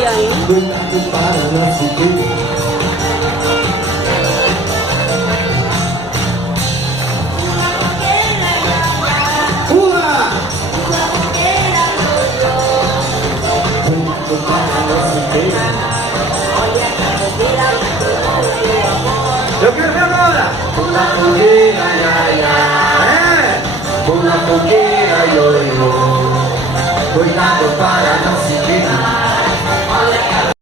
dia, hein? Cuidado para não se ver. Eu quero ver agora! Pula fogueira, ia, ia. Pula fogueira, ioiô. Cuidado para não se